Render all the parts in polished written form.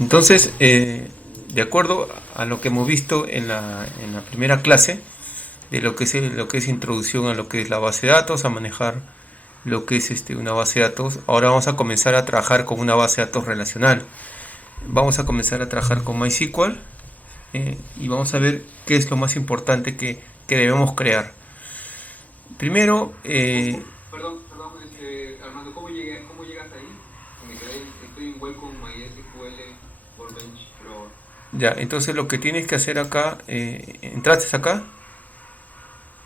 Entonces, de acuerdo a lo que hemos visto en la primera clase, de lo que es introducción a lo que es la base de datos, a manejar lo que es una base de datos, ahora vamos a comenzar a trabajar con una base de datos relacional. Vamos a comenzar a trabajar con MySQL y vamos a ver qué es lo más importante que debemos crear. Primero, Perdón, Armando, cómo llegaste ahí? Me quedé, estoy en Welcome MySQL Workbench, pero ya, entonces lo que tienes que hacer acá, entraste acá,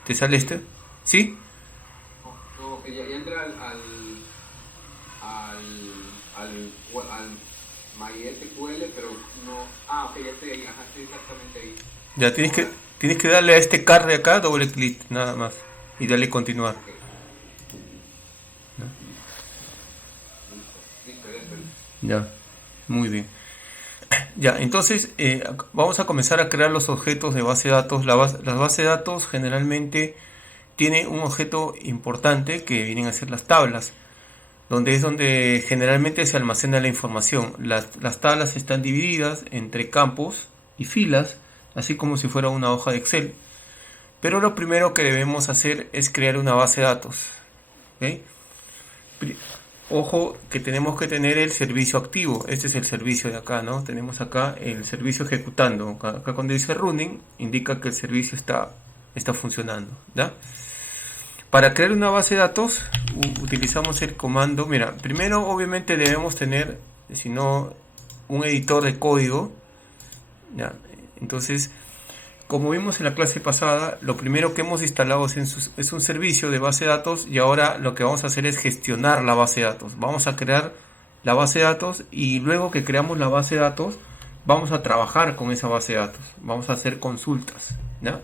te sale este, ¿sí? no, que ya entré al MySQL, pero no. Ah, ok, ya estoy ahí, ajá, estoy exactamente ahí. Ya Ahora, tienes que darle a este car de acá, doble clic, nada más, y darle continuar. ok, listo, ya estoy. Ya, muy bien. Ya, entonces vamos a comenzar a crear los objetos de base de datos. Las bases de datos generalmente tienen un objeto importante que vienen a ser las tablas, donde es donde generalmente se almacena la información. Las tablas están divididas entre campos y filas, así como si fuera una hoja de Excel. Pero lo primero que debemos hacer es crear una base de datos. ¿Ok? Ojo que tenemos que tener el servicio activo. Este es el servicio de acá, ¿no? Tenemos acá el servicio ejecutando. Acá cuando dice running, indica que el servicio está funcionando, ¿ya? Para crear una base de datos, utilizamos el comando. Mira, primero obviamente debemos tener, si no, un editor de código, ¿ya? Entonces, como vimos en la clase pasada, lo primero que hemos instalado es un servicio de base de datos y ahora lo que vamos a hacer es gestionar la base de datos. Vamos a crear la base de datos y luego que creamos la base de datos, vamos a trabajar con esa base de datos. Vamos a hacer consultas, ¿ya?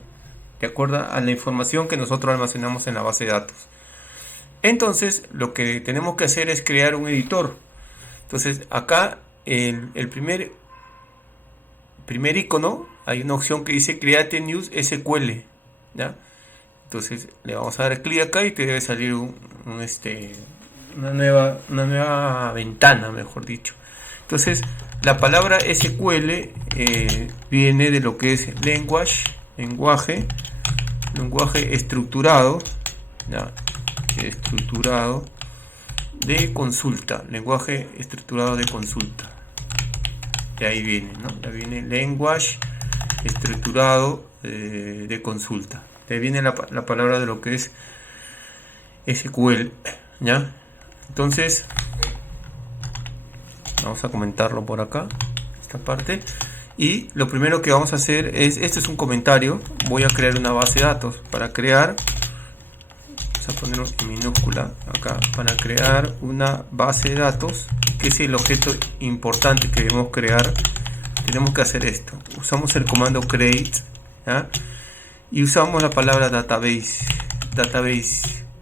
De acuerdo a la información que nosotros almacenamos en la base de datos. Entonces, lo que tenemos que hacer es crear un editor. Entonces, acá el primer icono, hay una opción que dice Create New SQL, ¿ya? Entonces le vamos a dar clic acá y te debe salir una nueva ventana, mejor dicho. Entonces la palabra SQL viene de lo que es lenguaje estructurado, ¿ya? Estructurado de consulta, lenguaje estructurado de consulta. De ahí viene, ¿no? De ahí viene language estructurado de consulta. De ahí viene la palabra de lo que es SQL, ¿ya? Entonces, Ok, vamos a comentarlo por acá, esta parte. Y lo primero que vamos a hacer es, este es un comentario, voy a crear una base de datos. Para crear, vamos a ponerlo en minúscula acá, para crear una base de datos, que es el objeto importante que debemos crear, tenemos que hacer esto. Usamos el comando create, ¿ya? Y usamos la palabra database,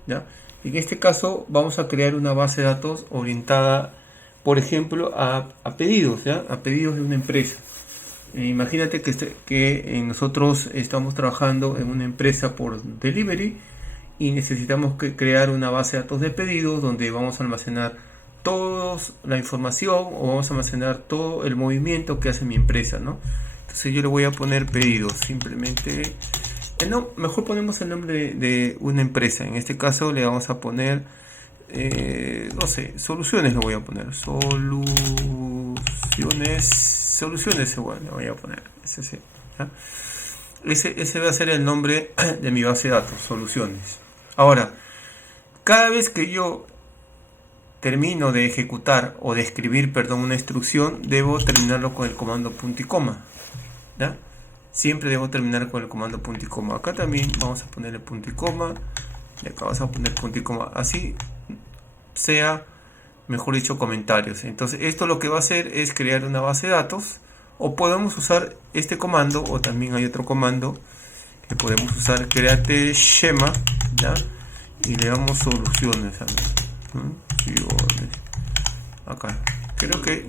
¿ya? En este caso vamos a crear una base de datos orientada, por ejemplo, a pedidos, ¿ya? A pedidos de una empresa. Imagínate que nosotros estamos trabajando en una empresa por delivery y necesitamos crear una base de datos de pedidos donde vamos a almacenar toda la información o vamos a almacenar todo el movimiento que hace mi empresa, ¿no? Entonces yo le voy a poner pedidos, simplemente, no, mejor ponemos el nombre de una empresa. En este caso le vamos a poner, no sé, soluciones, le voy a poner, soluciones igual, le voy a poner, ese, sí, ¿ya? Ese va a ser el nombre de mi base de datos, soluciones. Ahora, cada vez que yo termino de ejecutar o de escribir, perdón, una instrucción, debo terminarlo con el comando punto y coma, ¿ya? Siempre debo terminar con el comando punto y coma. Acá también vamos a ponerle punto y coma. Y acá vamos a poner punto y coma. Así sea, mejor dicho, comentarios. Entonces esto lo que va a hacer es crear una base de datos. O podemos usar este comando. O también hay otro comando que podemos usar. Create schema, ¿ya? Y le damos soluciones. Acá. Creo que,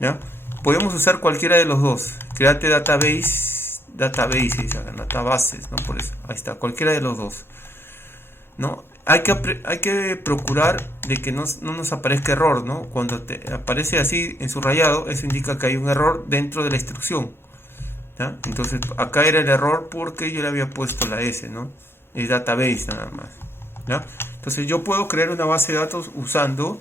¿ya? Podemos usar cualquiera de los dos. Create databases, ¿no? Por eso, ahí está, cualquiera de los dos, ¿no? hay que procurar de que no nos aparezca error, ¿no? Cuando te aparece así en subrayado, eso indica que hay un error dentro de la instrucción, ¿ya? Entonces acá era el error porque yo le había puesto la S, ¿no? Es database nada más, ¿ya? Entonces yo puedo crear una base de datos usando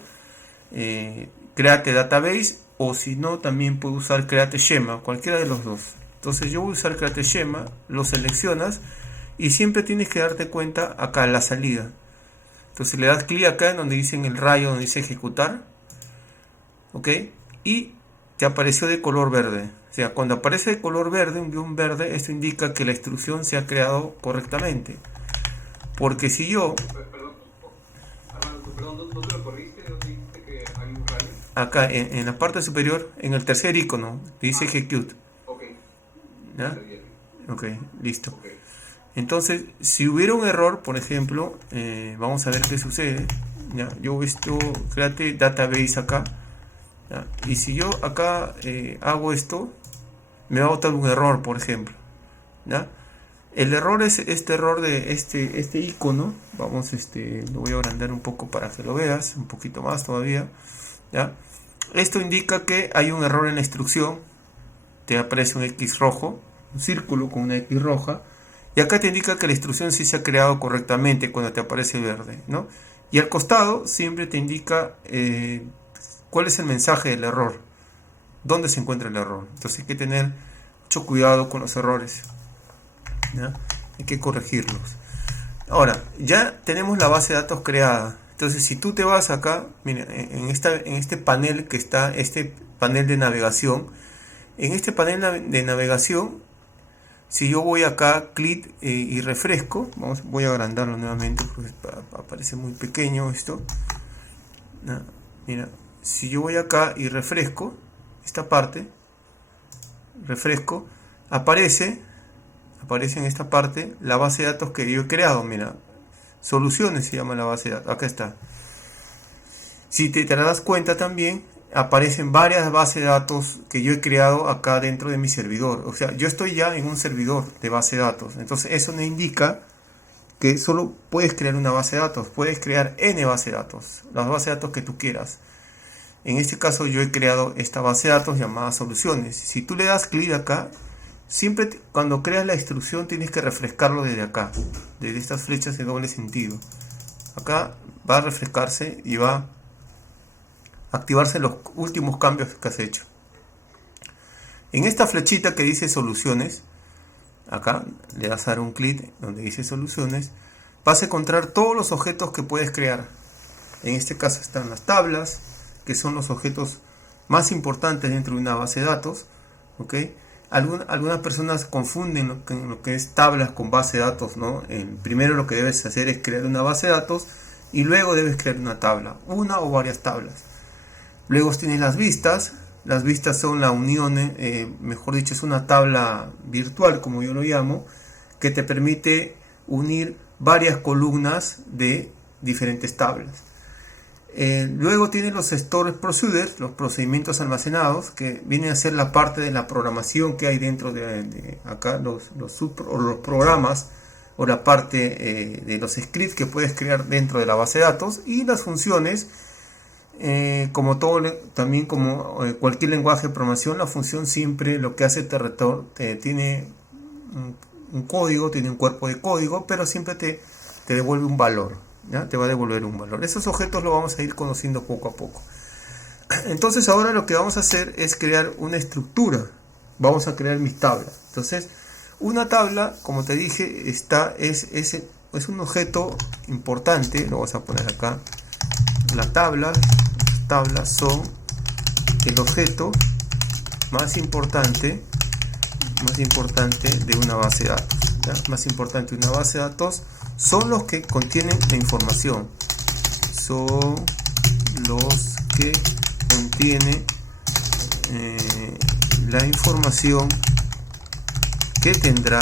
create database, o si no también puedo usar create schema, cualquiera de los dos. Entonces yo voy a usar create schema, lo seleccionas y siempre tienes que darte cuenta acá en la salida. Entonces le das clic acá en donde dice en el rayo, donde dice ejecutar, ok, y te apareció de color verde. O sea, cuando aparece de color verde, un guión verde, esto indica que la instrucción se ha creado correctamente. Porque si yo ¿dónde lo corriste? ¿Dónde dijiste que hay un rayo? acá en la parte superior, en el tercer icono, dice execute. Ok. ¿Ya? Ok, listo. Ok. Entonces, si hubiera un error, por ejemplo, vamos a ver qué sucede. ¿Ya? Yo esto, create database acá, ¿ya? Y si yo acá hago esto, me va a botar un error, por ejemplo, ¿ya? El error es este error de este icono. Vamos, lo voy a agrandar un poco para que lo veas, un poquito más todavía, ¿ya? Esto indica que hay un error en la instrucción. Te aparece un X rojo, un círculo con una X roja, y acá te indica que la instrucción sí se ha creado correctamente cuando te aparece verde, ¿no? Y al costado siempre te indica cuál es el mensaje del error, dónde se encuentra el error. Entonces hay que tener mucho cuidado con los errores, ¿ya? Hay que corregirlos. Ahora, ya tenemos la base de datos creada. Entonces si tú te vas acá, mira, en este panel que está, este panel de navegación, en este panel de navegación, si yo voy acá, clic y refresco, voy a agrandarlo nuevamente porque aparece muy pequeño esto, ¿no? Mira, si yo voy acá y refresco esta parte, refresco, aparece en esta parte la base de datos que yo he creado. Mira, soluciones se llama la base de datos, acá está. Si te das cuenta también, aparecen varias bases de datos que yo he creado acá dentro de mi servidor. O sea, yo estoy ya en un servidor de base de datos. Entonces eso no indica que solo puedes crear una base de datos. Puedes crear N base de datos, las bases de datos que tú quieras. En este caso yo he creado esta base de datos llamada soluciones. Si tú le das clic acá, siempre cuando creas la instrucción tienes que refrescarlo desde acá, desde estas flechas de doble sentido. Acá va a refrescarse y va activarse los últimos cambios que has hecho. En esta flechita que dice soluciones, acá le das a dar un clic donde dice soluciones, vas a encontrar todos los objetos que puedes crear. En este caso están las tablas, que son los objetos más importantes dentro de una base de datos, ¿ok? Algunas personas confunden lo que es tablas con base de datos, ¿no? Primero lo que debes hacer es crear una base de datos y luego debes crear una tabla, una o varias tablas. Luego tienes las vistas. Las vistas son la unión, mejor dicho, es una tabla virtual, como yo lo llamo, que te permite unir varias columnas de diferentes tablas. Luego tienes los storage procedures, los procedimientos almacenados, que vienen a ser la parte de la programación que hay dentro de acá, los programas, o la parte de los scripts que puedes crear dentro de la base de datos, y las funciones. Como cualquier lenguaje de programación, la función siempre lo que hace tiene un código, tiene un cuerpo de código, pero siempre te devuelve un valor, ¿ya? Te va a devolver un valor. Esos objetos los vamos a ir conociendo poco a poco. Entonces ahora lo que vamos a hacer es crear una estructura. Vamos a crear mis tablas. Entonces una tabla, como te dije, es un objeto importante. Lo vamos a poner acá. Las tablas son el objeto más importante de una base de datos, ¿ya? Más importante de una base de datos son los que contienen la información, son los que contienen la información que tendrá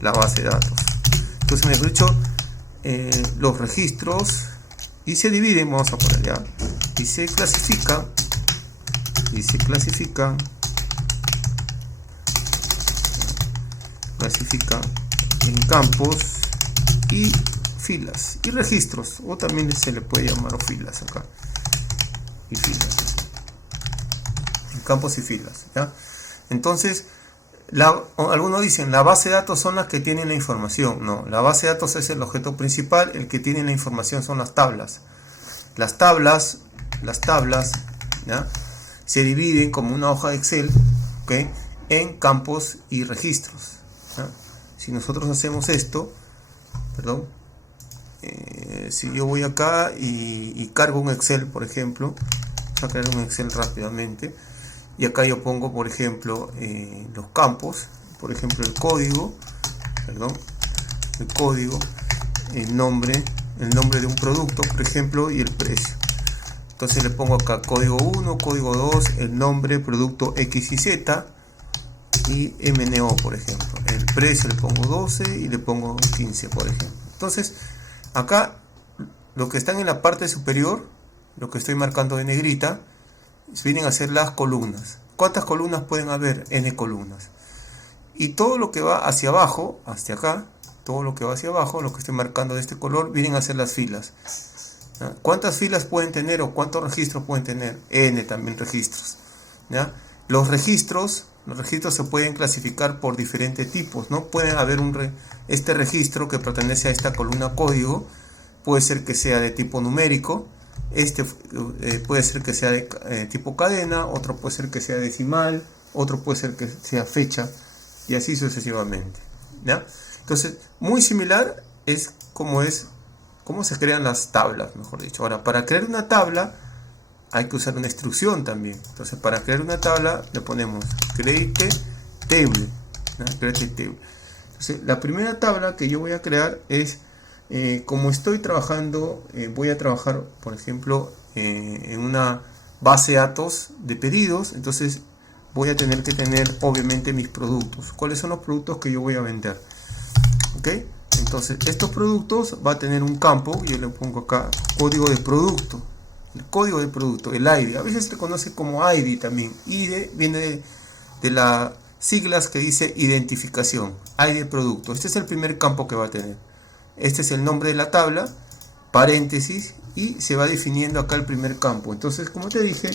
la base de datos. Entonces, mejor dicho, los registros, y se dividen, vamos a poner ya, y se clasifican en campos y filas y registros, o también se le puede llamar filas acá, y filas, en campos y filas, ¿ya? Entonces, algunos dicen, la base de datos son las que tienen la información. No, la base de datos es el objeto principal, el que tiene la información son las tablas. Las tablas, ¿ya?, se dividen como una hoja de Excel, ¿okay?, en campos y registros, ¿ya? Si nosotros hacemos esto, perdón, si yo voy acá y cargo un Excel, por ejemplo, voy a crear un Excel rápidamente, y acá yo pongo, por ejemplo, los campos, por ejemplo, el código, el nombre de un producto, por ejemplo, y el precio. Entonces le pongo acá código 1, código 2, el nombre, producto X y Z, y MNO, por ejemplo. El precio le pongo 12 y le pongo 15, por ejemplo. Entonces, acá, lo que están en la parte superior, lo que estoy marcando de negrita, vienen a ser las columnas. ¿Cuántas columnas pueden haber? N columnas. Y todo lo que va hacia abajo, hacia acá, todo lo que va hacia abajo, lo que estoy marcando de este color, vienen a ser las filas. ¿Ya? ¿Cuántas filas pueden tener o cuántos registros pueden tener? N también registros. ¿Ya? Los registros se pueden clasificar por diferentes tipos, ¿no? Pueden haber este registro que pertenece a esta columna código, puede ser que sea de tipo numérico. Este puede ser que sea de tipo cadena, otro puede ser que sea decimal, otro puede ser que sea fecha, y así sucesivamente, ¿ya? Entonces, muy similar es cómo se crean las tablas, mejor dicho. Ahora, para crear una tabla hay que usar una instrucción también. Entonces, para crear una tabla le ponemos create table, ¿no? Create table. Entonces, la primera tabla que yo voy a crear es, como estoy trabajando, voy a trabajar, por ejemplo, en una base de datos de pedidos. Entonces voy a tener que tener, obviamente, mis productos. ¿Cuáles son los productos que yo voy a vender? ¿Ok? Entonces, estos productos va a tener un campo, yo le pongo acá código de producto. El código de producto, el ID. A veces se conoce como ID también. ID viene de las siglas que dice identificación. ID de producto. Este es el primer campo que va a tener. Este es el nombre de la tabla, paréntesis, y se va definiendo acá el primer campo. Entonces, como te dije,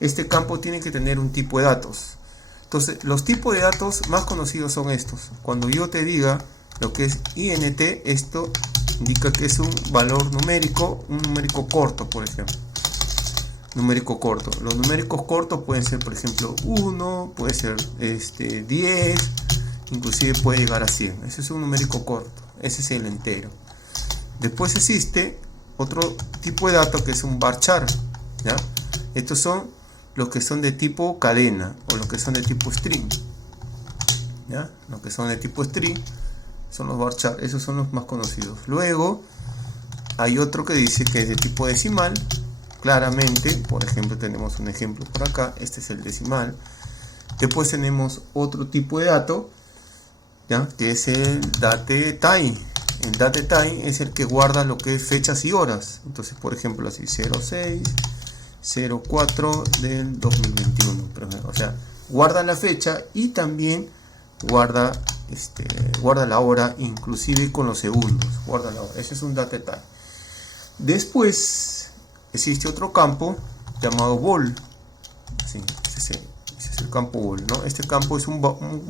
este campo tiene que tener un tipo de datos. Entonces, los tipos de datos más conocidos son estos. Cuando yo te diga lo que es INT, esto indica que es un valor numérico, un numérico corto, por ejemplo. Numérico corto. Los numéricos cortos pueden ser, por ejemplo, 1, puede ser 10, inclusive puede llegar a 100. Ese es un numérico corto. Ese es el entero. Después existe otro tipo de dato que es un varchar, ¿ya? Estos son los que son de tipo cadena o los que son de tipo string, ¿ya? Los que son de tipo string son los varchar. Esos son los más conocidos. Luego hay otro que dice que es de tipo decimal. Claramente, por ejemplo, tenemos un ejemplo por acá. Este es el decimal. Después tenemos otro tipo de dato, ¿ya?, que es el date time. El date time es el que guarda lo que es fechas y horas. Entonces, por ejemplo, así 06/04 del 2021. O sea, guarda la fecha y también guarda la hora, inclusive con los segundos. Guarda la hora. Ese es un date time. Después existe otro campo llamado bol. Sí, ese es el campo bol, ¿no? Este campo es un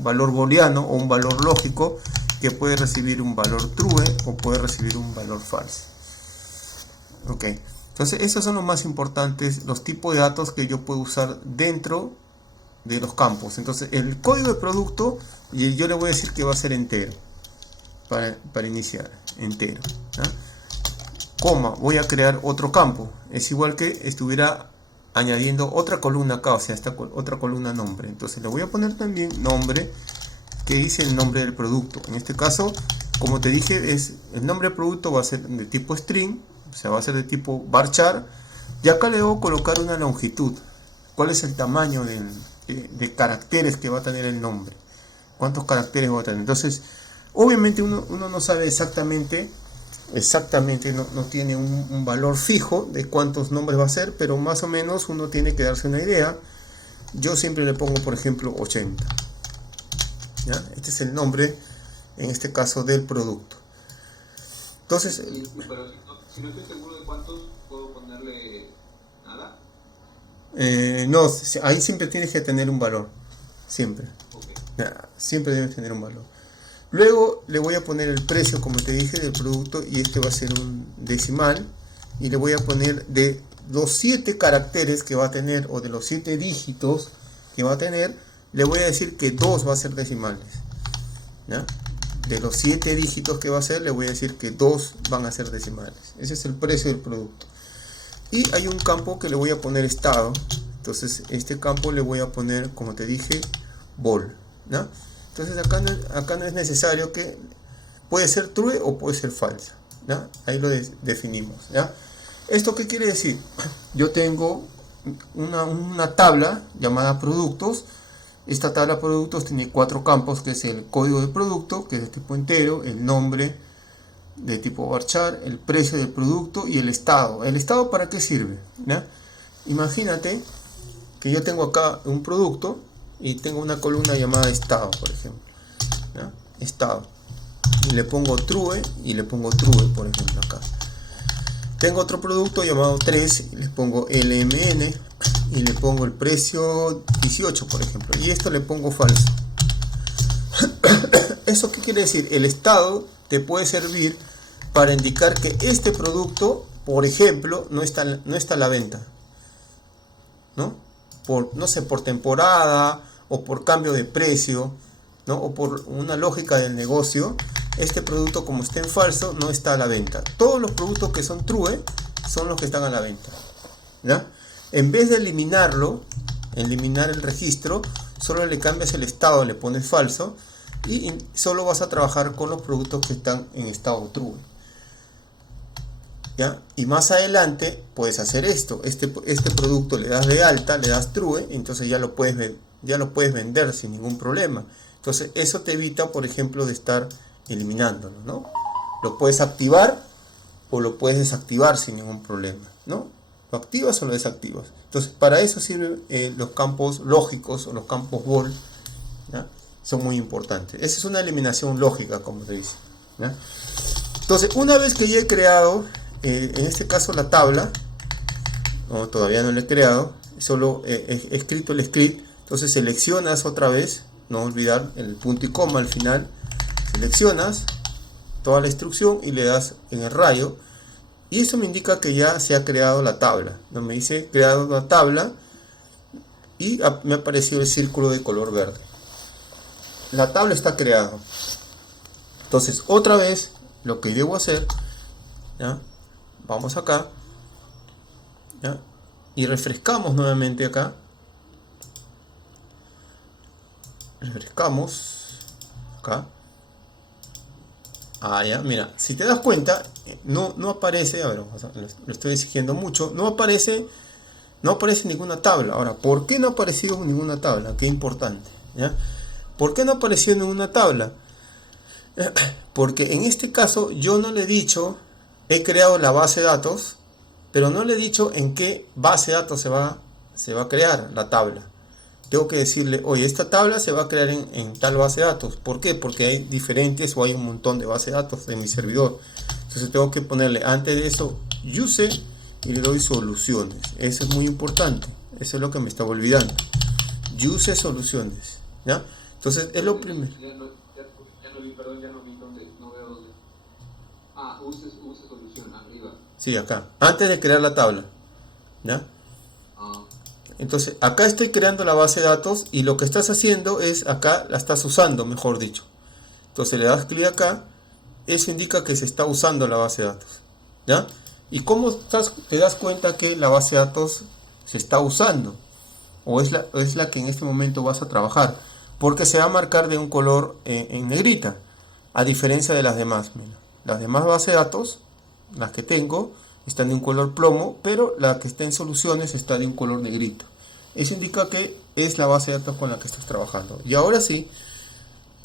valor booleano o un valor lógico que puede recibir un valor true o puede recibir un valor falso. Ok, entonces esos son los más importantes, los tipos de datos que yo puedo usar dentro de los campos. Entonces el código de producto, y yo le voy a decir que va a ser entero para iniciar, entero, ¿no? Coma, voy a crear otro campo. Es igual que estuviera añadiendo otra columna acá, o sea, esta otra columna nombre. Entonces le voy a poner también nombre, que dice el nombre del producto. En este caso, como te dije, el nombre del producto va a ser de tipo string, o sea, va a ser de tipo varchar. Y acá le voy a colocar una longitud. ¿Cuál es el tamaño de caracteres que va a tener el nombre? ¿Cuántos caracteres va a tener? Entonces, obviamente uno no sabe exactamente, no tiene un valor fijo de cuántos nombres va a ser, pero más o menos uno tiene que darse una idea. Yo siempre le pongo, por ejemplo, 80. ¿Ya? Este es el nombre, en este caso, del producto. Entonces, Pero si no estoy seguro de cuántos, ¿puedo ponerle nada? no, ahí siempre tienes que tener un valor, siempre. Ok. Siempre debes tener un valor. Luego le voy a poner el precio, como te dije, del producto, y este va a ser un decimal, y le voy a poner de los 7 caracteres que va a tener, o de los 7 dígitos que va a tener, le voy a decir que 2 va a ser decimales, ¿ya? De los 7 dígitos que va a ser, le voy a decir que 2 van a ser decimales. Ese es el precio del producto. Y hay un campo que le voy a poner estado. Entonces este campo le voy a poner, como te dije, vol, ¿no? Entonces acá no es necesario que... Puede ser true o puede ser falsa, ¿ya? Ahí lo definimos, ¿ya? ¿Esto qué quiere decir? Yo tengo una tabla llamada productos. Esta tabla de productos tiene 4 campos, que es el código de producto, que es de tipo entero, el nombre de tipo varchar, el precio del producto y el estado. ¿El estado para qué sirve? ¿Ya? Imagínate que yo tengo acá un producto y tengo una columna llamada estado, por ejemplo, ¿ya? Estado, y le pongo true y le pongo true, por ejemplo, acá. Tengo otro producto llamado 3 y le pongo LMN y le pongo el precio 18, por ejemplo, y esto le pongo falso. ¿Eso qué quiere decir? El estado te puede servir para indicar que este producto, por ejemplo, no está a la venta, ¿no? No sé, por temporada o por cambio de precio, ¿no? O por una lógica del negocio, este producto, como está en falso, no está a la venta. Todos los productos que son true son los que están a la venta, ¿ya? En vez de eliminar el registro, solo le cambias el estado, le pones falso, y solo vas a trabajar con los productos que están en estado true, ¿ya? Y más adelante puedes hacer esto. Este producto le das de alta, le das true, entonces ya lo puedes vender sin ningún problema. Entonces eso te evita, por ejemplo, de estar eliminándolo, ¿no? Lo puedes activar o lo puedes desactivar sin ningún problema, ¿no? Lo activas o lo desactivas. Entonces para eso sirven los campos lógicos o los campos vol, ¿ya? Son muy importantes. Esa es una eliminación lógica, como te dice, ¿ya? Entonces, una vez que ya he creado, en este caso la tabla, no, todavía no la he creado, solo he escrito el script. Entonces seleccionas otra vez, no olvidar el punto y coma al final, seleccionas toda la instrucción y le das en el rayo, y eso me indica que ya se ha creado la tabla, ¿no? Me dice creado la tabla y me ha aparecido el círculo de color verde. La tabla está creada. Entonces otra vez lo que debo hacer, ¿ya? Vamos acá, ¿ya? Y refrescamos nuevamente acá, refrescamos acá. Ya, mira, si te das cuenta, no aparece, a ver, lo estoy exigiendo mucho, no aparece ninguna tabla. Ahora, ¿por qué no ha aparecido ninguna tabla? Qué importante, ¿ya? ¿Por qué no apareció ninguna tabla? Porque en este caso yo no le he dicho, he creado la base de datos, pero no le he dicho en qué base de datos se va a crear la tabla. Tengo que decirle, oye, esta tabla se va a crear en tal base de datos. ¿Por qué? Porque hay diferentes o hay un montón de bases de datos en mi servidor. Entonces tengo que ponerle antes de eso use y le doy soluciones. Eso es muy importante. Eso es lo que me estaba olvidando. Use soluciones, ¿ya? Entonces es lo primero. Ya no vi, perdón, ya no vi dónde, no veo dónde. Use solución, arriba. Sí, acá. Antes de crear la tabla, ¿ya? Entonces acá estoy creando la base de datos y lo que estás haciendo es, acá la estás usando, mejor dicho. Entonces le das clic acá, eso indica que se está usando la base de datos, ¿ya? ¿Y cómo te das cuenta que la base de datos se está usando? O es la que en este momento vas a trabajar, porque se va a marcar de un color en negrita, a diferencia de las demás. Mira, las demás bases de datos, las que tengo, están de un color plomo, pero la que está en soluciones está de un color negrito. Eso indica que es la base de datos con la que estás trabajando. Y ahora sí,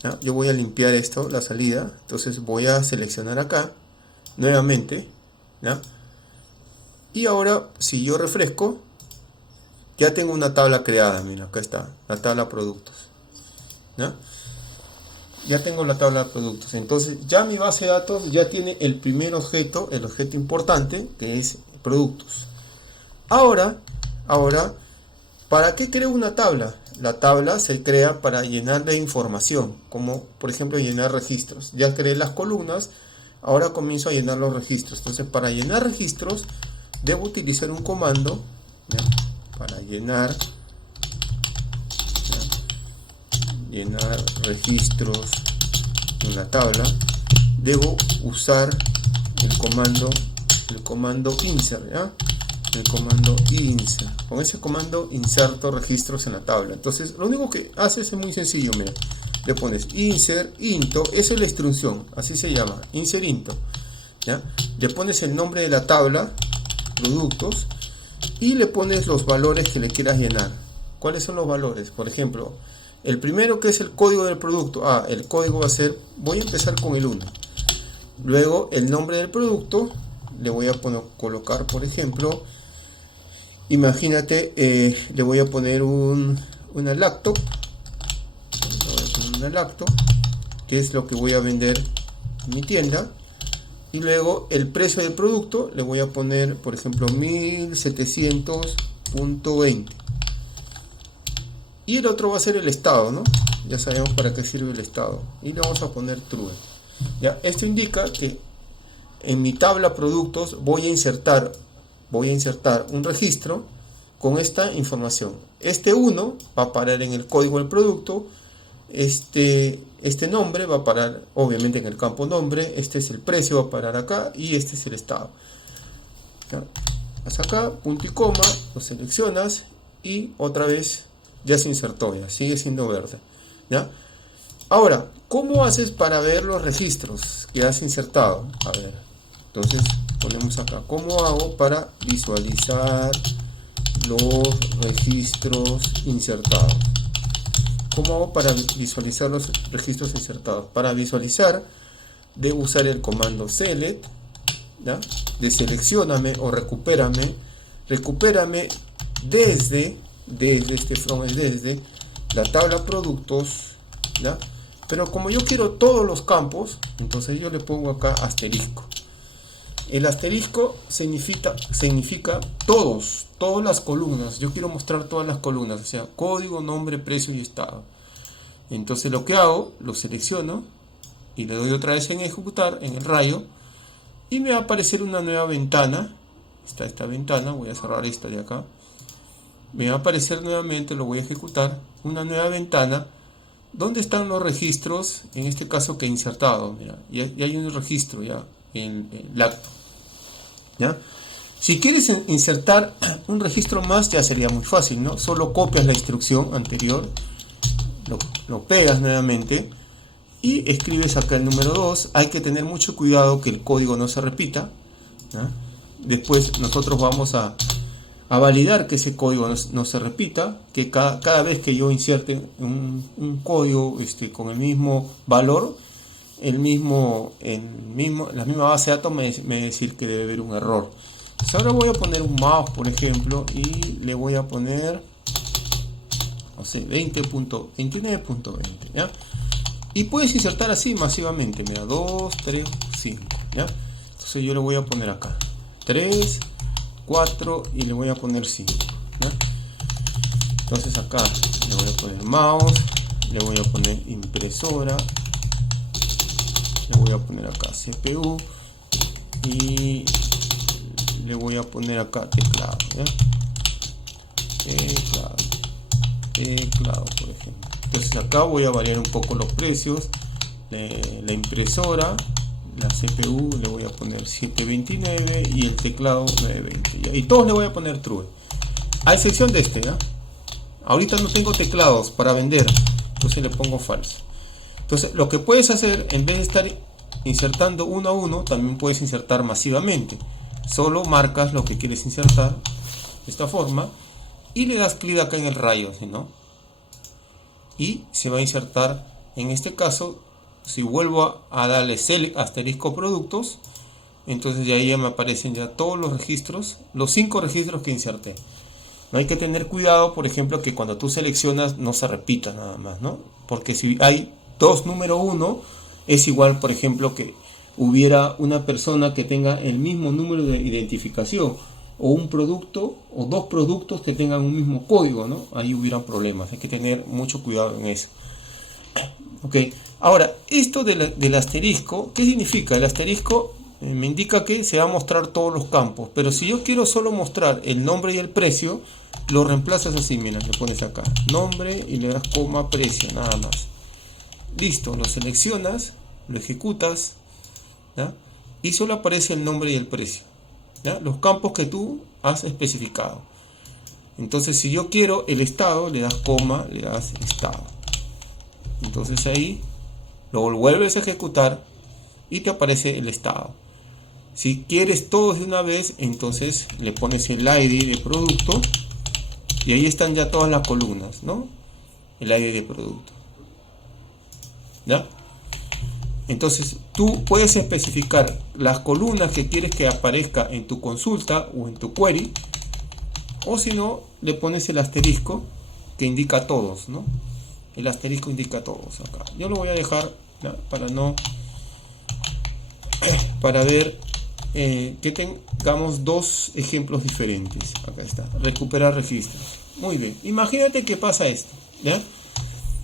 ¿ya? Yo voy a limpiar esto, la salida. Entonces voy a seleccionar acá nuevamente, ¿ya? Y ahora si yo refresco, ya tengo una tabla creada. Mira, acá está la tabla productos, ¿ya? ya tengo la tabla de productos. Entonces ya mi base de datos ya tiene el primer objeto, el objeto importante, que es productos. Ahora, ¿para qué creo una tabla? La tabla se crea para llenar de información, como por ejemplo llenar registros. Ya creé las columnas, ahora comienzo a llenar los registros. Entonces para llenar registros debo utilizar un comando, ¿ya? Para llenar registros en la tabla, debo usar el comando insert, ¿ya? El comando insert. Con ese comando inserto registros en la tabla. Entonces lo único que haces es muy sencillo, mira. Le pones insert into, esa es la instrucción, así se llama, insert into, ¿ya? Le pones el nombre de la tabla, productos, y le pones los valores que le quieras llenar. ¿Cuáles son los valores? Por ejemplo, el primero, que es el código del producto. El código va a ser, voy a empezar con el 1. Luego el nombre del producto, le voy a colocar, por ejemplo, imagínate, le voy a poner una laptop, que es lo que voy a vender en mi tienda. Y luego el precio del producto le voy a poner, por ejemplo, 1700.20. Y el otro va a ser el estado, ¿no? Ya sabemos para qué sirve el estado. Y le vamos a poner true. ¿Ya? Esto indica que en mi tabla productos voy a insertar un registro con esta información. Este 1 va a parar en el código del producto. Este nombre va a parar obviamente en el campo nombre. Este es el precio, va a parar acá. Y este es el estado. ¿Ya? Vas acá, punto y coma, lo seleccionas y otra vez ya se insertó, ya sigue siendo verde, ¿ya? Ahora, ¿cómo haces para ver los registros que has insertado? A ver, entonces ponemos acá, ¿cómo hago para visualizar los registros insertados? ¿Cómo hago para visualizar los registros insertados? Para visualizar, debo usar el comando select, ¿ya? De seleccioname o recupérame desde la tabla productos, ¿ya? Pero como yo quiero todos los campos, entonces yo le pongo acá asterisco. El asterisco significa todas las columnas. Yo quiero mostrar todas las columnas, o sea, código, nombre, precio y estado. Entonces lo que hago, lo selecciono y le doy otra vez en ejecutar, en el rayo, y me va a aparecer una nueva ventana. Está esta ventana, voy a cerrar esta de acá. Me va a aparecer nuevamente, lo voy a ejecutar, una nueva ventana donde están los registros, en este caso que he insertado. Mira, ya hay un registro ya en el acto, ¿ya? Si quieres insertar un registro más, ya sería muy fácil, ¿no? Solo copias la instrucción anterior, lo pegas nuevamente y escribes acá el número 2. Hay que tener mucho cuidado que el código no se repita, ¿ya? Después nosotros vamos a validar que ese código no se repita, que cada vez que yo inserte un código con el mismo valor, la misma base de datos me va a decir que debe haber un error. Entonces ahora voy a poner un mouse, por ejemplo, y le voy a poner, no sé, 20.29.20, ¿ya? Y puedes insertar así masivamente, mira, 2, 3, 5, ¿ya? Entonces yo le voy a poner acá 3, 4 y le voy a poner 5, ¿ya? Entonces acá le voy a poner mouse, le voy a poner impresora, le voy a poner acá CPU y le voy a poner acá teclado, ¿ya? Teclado, por ejemplo. Entonces acá voy a variar un poco los precios. La impresora, la CPU le voy a poner 729 y el teclado 920, ¿ya? Y todos le voy a poner true, a excepción de este, ¿ya? Ahorita no tengo teclados para vender, entonces le pongo falso. Entonces lo que puedes hacer, en vez de estar insertando uno a uno, también puedes insertar masivamente. Solo marcas lo que quieres insertar de esta forma y le das clic acá en el rayo, ¿no? Y se va a insertar. En este caso, si vuelvo a darle select asterisco productos, entonces ya ahí me aparecen ya todos los registros, los 5 registros que inserté. No hay que tener cuidado, por ejemplo, que cuando tú seleccionas no se repita nada más, ¿no? Porque si hay 2 número 1 es igual, por ejemplo, que hubiera una persona que tenga el mismo número de identificación, o un producto o dos productos que tengan un mismo código, ¿no? Ahí hubieran problemas, hay que tener mucho cuidado en eso. Ok, ahora, esto del asterisco, ¿qué significa? El asterisco me indica que se va a mostrar todos los campos, pero si yo quiero solo mostrar el nombre y el precio, lo reemplazas así, mira, le pones acá, nombre y le das coma, precio, nada más. Listo, lo seleccionas, lo ejecutas, ¿ya? Y solo aparece el nombre y el precio, ¿ya? Los campos que tú has especificado. Entonces, si yo quiero el estado, le das coma, le das estado. Entonces ahí lo vuelves a ejecutar y te aparece el estado. Si quieres todos de una vez, entonces le pones el ID de producto y ahí están ya todas las columnas, ¿no? El ID de producto, ¿ya? Entonces tú puedes especificar las columnas que quieres que aparezca en tu consulta o en tu query, o si no, le pones el asterisco que indica todos, ¿no? El asterisco indica todos acá. Yo lo voy a dejar, ¿no? Para ver que tengamos dos ejemplos diferentes. Acá está, recuperar registros. Muy bien, imagínate que pasa esto, ¿ya?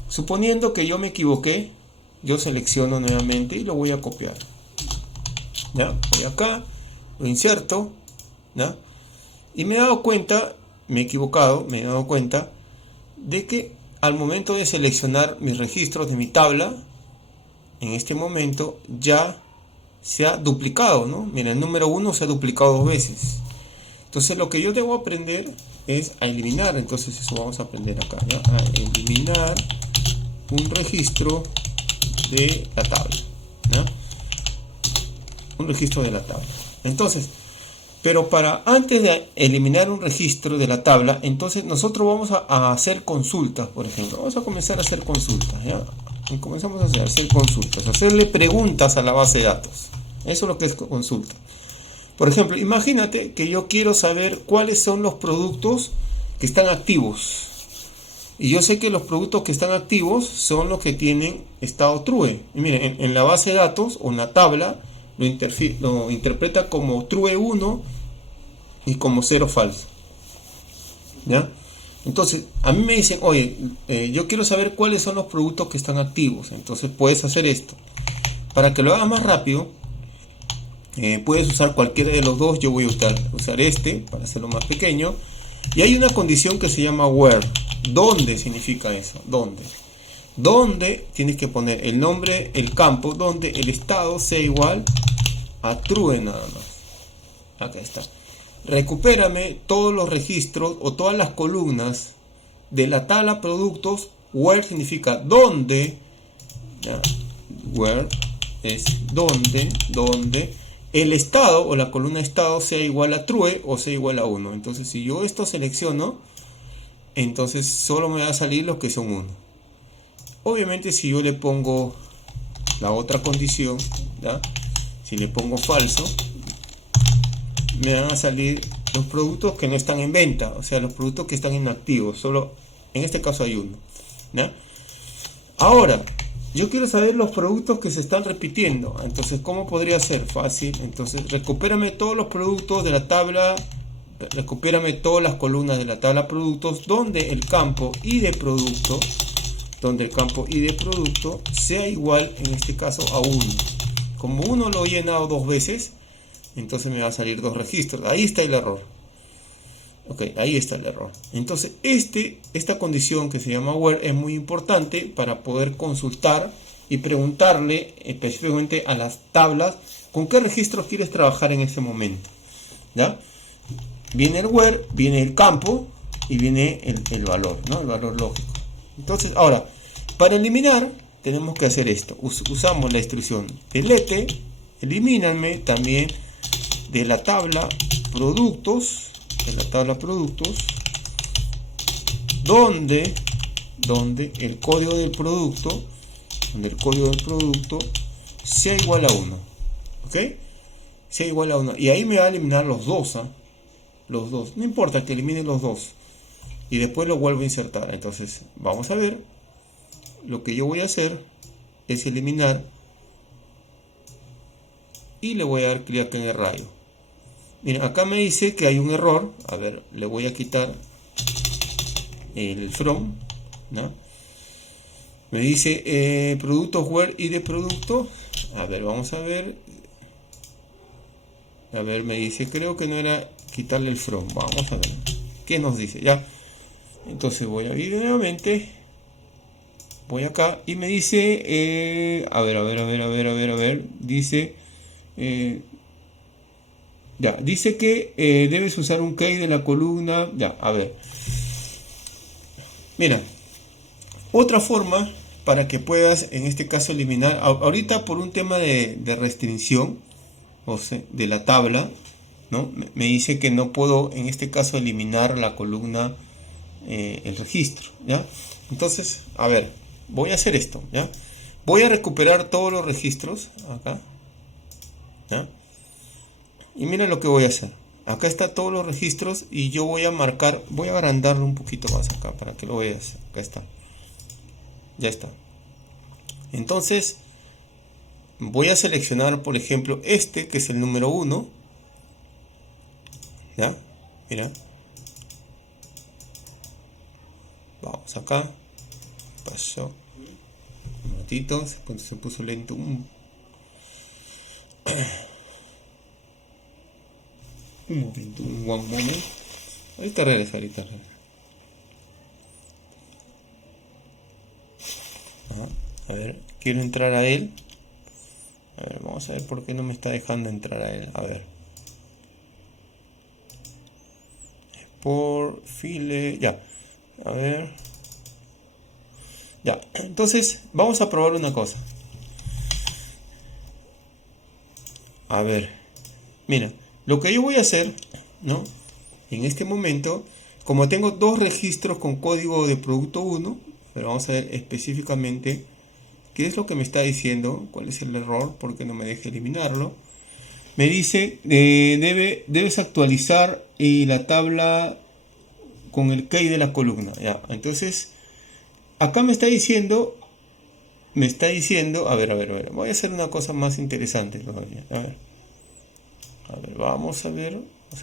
Suponiendo que yo me equivoqué, yo selecciono nuevamente y lo voy a copiar, ¿ya? Voy acá, lo inserto, ¿ya? Y me he dado cuenta, me he equivocado, me he dado cuenta de que al momento de seleccionar mis registros de mi tabla, en este momento ya se ha duplicado, ¿no? Mira, el número 1 se ha duplicado 2 veces. Entonces lo que yo debo aprender es a eliminar. Entonces eso vamos a aprender acá, ¿ya? A eliminar un registro de la tabla, ¿ya? Un registro de la tabla. Entonces, pero antes de eliminar un registro de la tabla, entonces nosotros vamos a hacer consultas, por ejemplo. Vamos a comenzar a hacer consultas, ¿ya? Y comenzamos a hacer consultas, hacerle preguntas a la base de datos. Eso es lo que es consulta. Por ejemplo, imagínate que yo quiero saber cuáles son los productos que están activos. Y yo sé que los productos que están activos son los que tienen estado true. Y miren, en la base de datos o en la tabla lo interpreta como true 1 y como 0 falso, ¿ya? Entonces, a mí me dicen, oye, yo quiero saber cuáles son los productos que están activos. Entonces puedes hacer esto. Para que lo hagas más rápido, puedes usar cualquiera de los dos. Yo voy a usar este para hacerlo más pequeño. Y hay una condición que se llama where. ¿Dónde significa eso? ¿Dónde? Donde tienes que poner el nombre, el campo, donde el estado sea igual a true nada más. Acá está. Recupérame todos los registros o todas las columnas de la tabla productos. Where significa donde, ¿ya? Where es donde el estado o la columna estado sea igual a true o sea igual a 1. Entonces si yo esto selecciono, entonces solo me va a salir los que son 1. Obviamente si yo le pongo la otra condición, ¿ya? Si le pongo falso, me van a salir los productos que no están en venta, o sea, los productos que están inactivos. Solo en este caso hay uno, ¿ya? Ahora, yo quiero saber los productos que se están repitiendo. Entonces, ¿cómo podría ser? Fácil. Entonces, recupérame todos los productos de la tabla, recupérame todas las columnas de la tabla productos donde el campo ID de producto, sea igual, en este caso, a 1. Como 1 lo he llenado 2 veces, entonces me va a salir 2 registros. Ahí está el error. Ok, ahí está el error. Entonces esta condición que se llama where es muy importante para poder consultar y preguntarle específicamente a las tablas con qué registros quieres trabajar en ese momento, ¿ya? Viene el where, viene el campo y viene el valor, ¿no? El valor lógico. Entonces ahora, para eliminar tenemos que hacer esto. Usamos la instrucción delete, elimíname también de la tabla productos, donde el código del producto, sea igual a 1, ¿ok? Sea igual a 1, y ahí me va a eliminar los dos, los dos, no importa que elimine los dos, y después lo vuelvo a insertar. Entonces vamos a ver lo que yo voy a hacer. es eliminar y le voy a dar clic en el rayo. Miren, acá me dice que hay un error. A ver, le voy a quitar el from, ¿no? Me dice productos where y de producto. A ver, vamos a ver. A ver, me dice, creo que no era quitarle el from. Vamos a ver qué nos dice. Ya, entonces voy a ir nuevamente. Voy acá y me dice, a ver, dice, ya, dice que debes usar un key de la columna. Ya, a ver. Mira, otra forma para que puedas en este caso eliminar, ahorita por un tema de restricción, o sea, de la tabla, ¿no? Me dice que no puedo en este caso eliminar la columna, el registro, ¿ya? Entonces, a ver, voy a hacer esto, ¿ya? Voy a recuperar todos los registros acá, ¿ya? Y mira lo que voy a hacer. Acá está todos los registros y yo voy a marcar, voy a agrandarlo un poquito más acá para que lo veas. Acá está. Ya está. Entonces, voy a seleccionar, por ejemplo, este que es el número 1. ¿Ya? Mira. Vamos acá. Pasó. Un ratito. Se puso lento. Un momento. Un one moment. Ahorita regresa. Ajá. A ver. Quiero entrar a él. A ver, vamos a ver por qué no me está dejando entrar a él. A ver. Por file. Ya. A ver. Ya. Entonces, vamos a probar una cosa. A ver. Mira. Lo que yo voy a hacer, ¿no? En este momento, como tengo dos registros con código de producto 1, pero vamos a ver específicamente qué es lo que me está diciendo, cuál es el error, porque no me deja eliminarlo. Me dice, debes actualizar la tabla con el key de la columna. Ya, entonces, acá me está diciendo, a ver, voy a hacer una cosa más interesante todavía. A ver, vamos a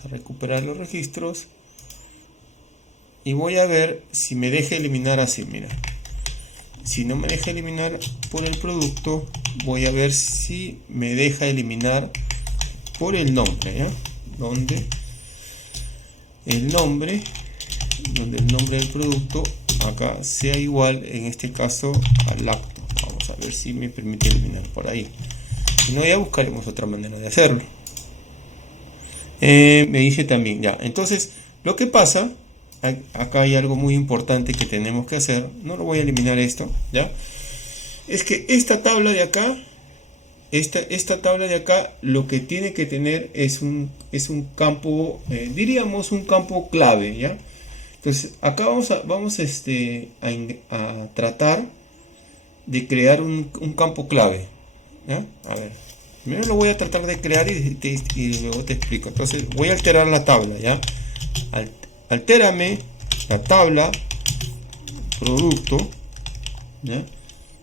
recuperar los registros y voy a ver si me deja eliminar así. Mira, si no me deja eliminar por el producto, voy a ver si me deja eliminar por el nombre, ¿ya? Donde el nombre del producto acá sea igual, en este caso, al lacto. Vamos a ver si me permite eliminar por ahí. Si no, ya buscaremos otra manera de hacerlo. Me dice también, ya, entonces lo que pasa, acá hay algo muy importante que tenemos que hacer. No lo voy a eliminar esto, ya, es que esta tabla de acá, esta tabla de acá, lo que tiene que tener es un campo, diríamos un campo clave, ya. Entonces acá vamos a tratar de crear un campo clave, ¿ya? A ver, primero lo voy a tratar de crear y luego te explico. Entonces voy a alterar la tabla, ¿ya? Altérame la tabla producto, ¿ya?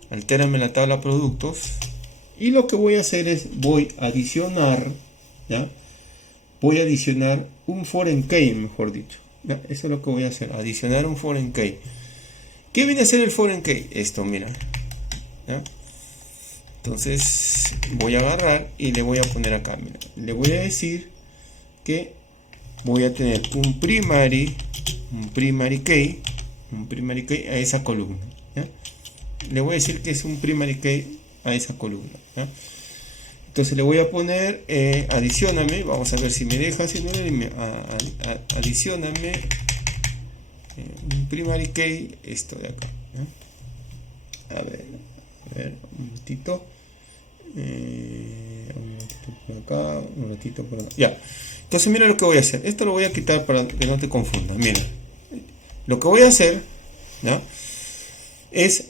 Altérame la tabla productos, y lo que voy a hacer es voy a adicionar, ¿ya? Voy a adicionar un foreign key, mejor dicho, ¿ya? Eso es lo que voy a hacer, adicionar un foreign key. ¿Qué viene a ser el foreign key? Esto, mira, ¿ya? Entonces voy a agarrar y le voy a poner acá, mira, le voy a decir que voy a tener un primary key a esa columna, ¿ya? Le voy a decir que es un primary key a esa columna, ¿ya? Entonces le voy a poner adicioname, vamos a ver si me deja, si no, adicioname un primary key, esto de acá, ¿ya? A ver, un momentito, por acá, un ratito por acá, ya. Entonces mira lo que voy a hacer, esto lo voy a quitar para que no te confundas. Mira, lo que voy a hacer, ¿ya? Es,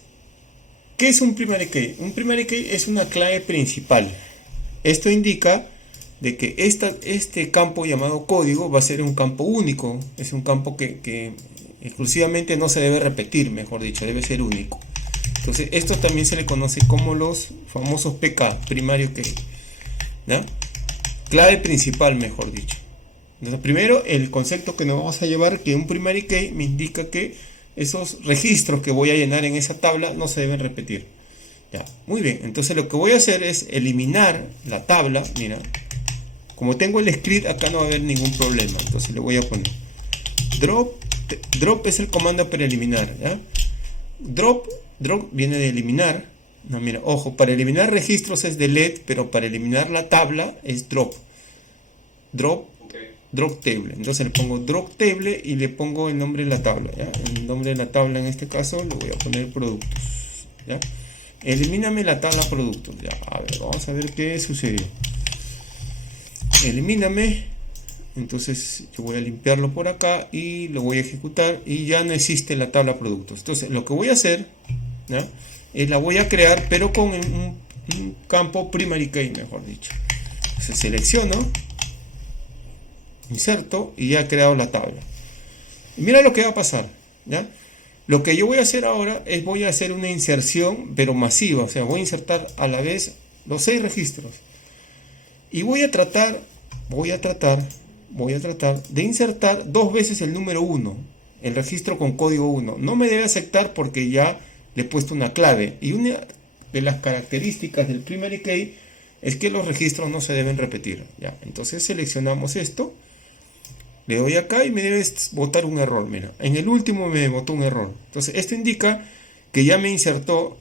¿qué es un primary key? Un primary key es una clave principal. Esto indica de que este campo llamado código va a ser un campo único, es un campo que exclusivamente no se debe repetir, mejor dicho, debe ser único. Entonces esto también se le conoce como los famosos PK, primario key, ¿ya? Clave principal, mejor dicho. Entonces primero el concepto que nos vamos a llevar, que un primary key me indica que esos registros que voy a llenar en esa tabla no se deben repetir. Ya, muy bien, entonces lo que voy a hacer es eliminar la tabla. Mira, como tengo el script acá no va a haber ningún problema, entonces le voy a poner drop es el comando para eliminar, ¿ya? Drop viene de eliminar. No, mira, ojo, para eliminar registros es delete, pero para eliminar la tabla es drop table. Entonces le pongo drop table y le pongo el nombre de la tabla, ¿ya? El nombre de la tabla en este caso le voy a poner productos, ¿ya? Elimíname la tabla productos, ya. A ver, vamos a ver qué sucedió. Elimíname. Entonces yo voy a limpiarlo por acá y lo voy a ejecutar y ya no existe la tabla productos. Entonces lo que voy a hacer, ¿ya?, es la voy a crear, pero con un campo primary key, mejor dicho. Entonces selecciono, inserto y ya he creado la tabla. Y mira lo que va a pasar, ¿ya? Lo que yo voy a hacer ahora es voy a hacer una inserción, pero masiva. O sea, voy a insertar a la vez los 6 registros. Y voy a tratar de insertar 2 veces el número 1, el registro con código 1. No me debe aceptar porque ya le he puesto una clave. Y una de las características del primary key es que los registros no se deben repetir, ¿ya? Entonces seleccionamos esto. Le doy acá y me debe botar un error. Mira, en el último me botó un error. Entonces esto indica que ya me insertó.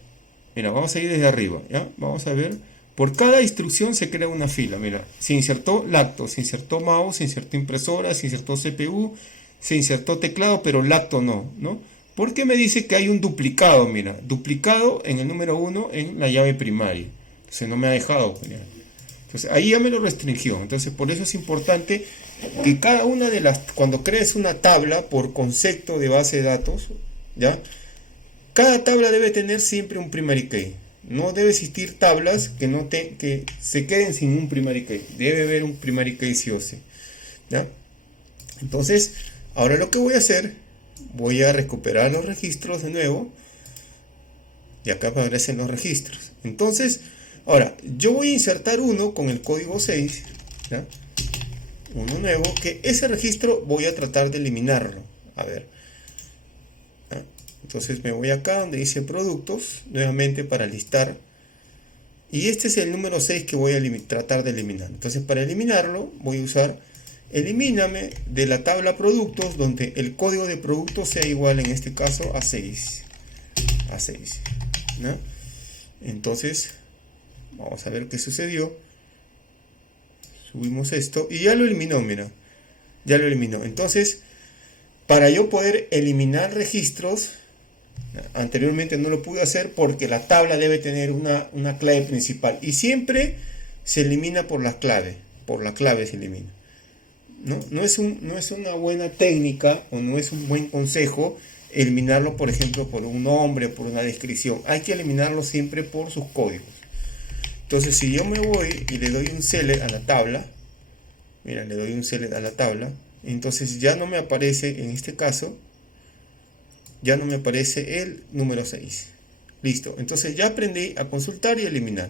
Mira, vamos a ir desde arriba, ¿ya? Vamos a ver. Por cada instrucción se crea una fila. Mira, se insertó lacto, se insertó mouse, se insertó impresora, se insertó CPU, se insertó teclado, pero lacto no, ¿no? Porque me dice que hay un duplicado. Mira, duplicado en el número 1 en la llave primaria. Entonces no me ha dejado. Mira. Entonces ahí ya me lo restringió. Entonces por eso es importante que cada una de las, cuando crees una tabla por concepto de base de datos, ¿ya?, cada tabla debe tener siempre un primary key. No debe existir tablas que se queden sin un primary key. Debe haber un primary key sí o sí, ¿ya? Entonces ahora lo que voy a hacer, voy a recuperar los registros de nuevo y acá aparecen los registros. Entonces ahora yo voy a insertar uno con el código 6, ¿ya?, uno nuevo, que ese registro voy a tratar de eliminarlo. A ver, ¿ya? Entonces me voy acá donde dice productos, nuevamente para listar, y este es el número 6 que voy a tratar de eliminar. Entonces para eliminarlo voy a usar elimíname de la tabla productos, donde el código de productos sea igual en este caso a 6, ¿no? Entonces vamos a ver qué sucedió. Subimos esto y ya lo eliminó. Mira, ya lo eliminó. Entonces, para yo poder eliminar registros, anteriormente no lo pude hacer porque la tabla debe tener una clave principal y siempre se elimina por la clave. Por la clave se elimina. No es una buena técnica o no es un buen consejo eliminarlo, por ejemplo, por un nombre, por una descripción. Hay que eliminarlo siempre por sus códigos. Entonces si yo me voy y le doy un select a la tabla, mira, le doy un select a la tabla, entonces ya no me aparece, en este caso, ya no me aparece el número 6. Listo, entonces ya aprendí a consultar y eliminar.